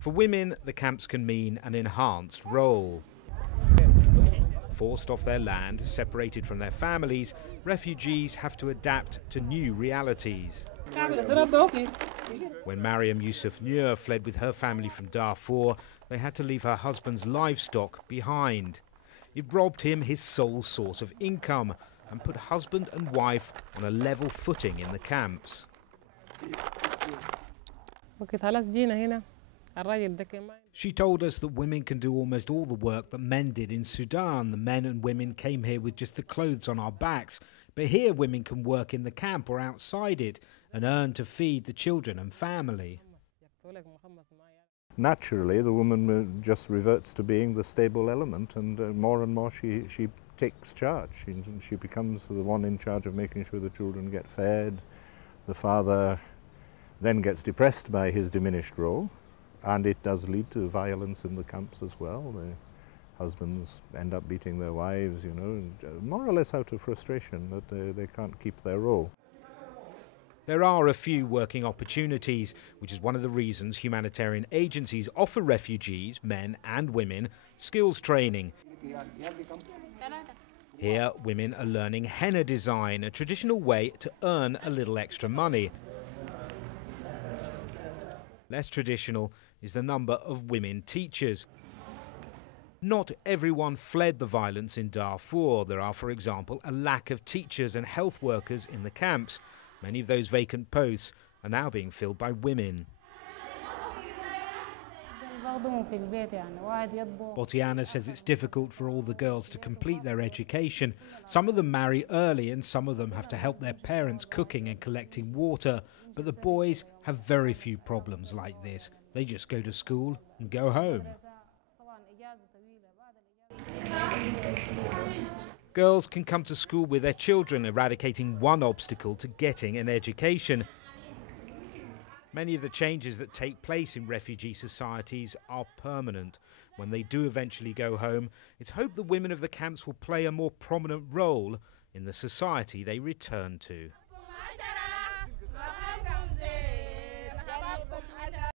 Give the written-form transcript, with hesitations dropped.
For women, the camps can mean an enhanced role. Forced off their land, separated from their families, refugees have to adapt to new realities. When Mariam Yusuf Nur fled with her family from Darfur, they had to leave her husband's livestock behind. It robbed him his sole source of income and put husband and wife on a level footing in the camps. She told us that women can do almost all the work that men did in Sudan. The men and women came here with just the clothes on our backs. But here women can work in the camp or outside it and earn to feed the children and family. Naturally, the woman just reverts to being the stable element, and more she takes charge. She becomes the one in charge of making sure the children get fed. The father then gets depressed by his diminished role, and it does lead to violence in the camps as well. The husbands end up beating their wives, you know, more or less out of frustration that they can't keep their role. There are a few working opportunities, which is one of the reasons humanitarian agencies offer refugees, men and women, skills training. Here, women are learning henna design, a traditional way to earn a little extra money. Less traditional is the number of women teachers. Not everyone fled the violence in Darfur. There are, for example, a lack of teachers and health workers in the camps. Many of those vacant posts are now being filled by women. Botiana says it's difficult for all the girls to complete their education. Some of them marry early and some of them have to help their parents cooking and collecting water. But the boys have very few problems like this. They just go to school and go home. Girls can come to school with their children, eradicating one obstacle to getting an education. Many of the changes that take place in refugee societies are permanent. When they do eventually go home, it's hoped the women of the camps will play a more prominent role in the society they return to.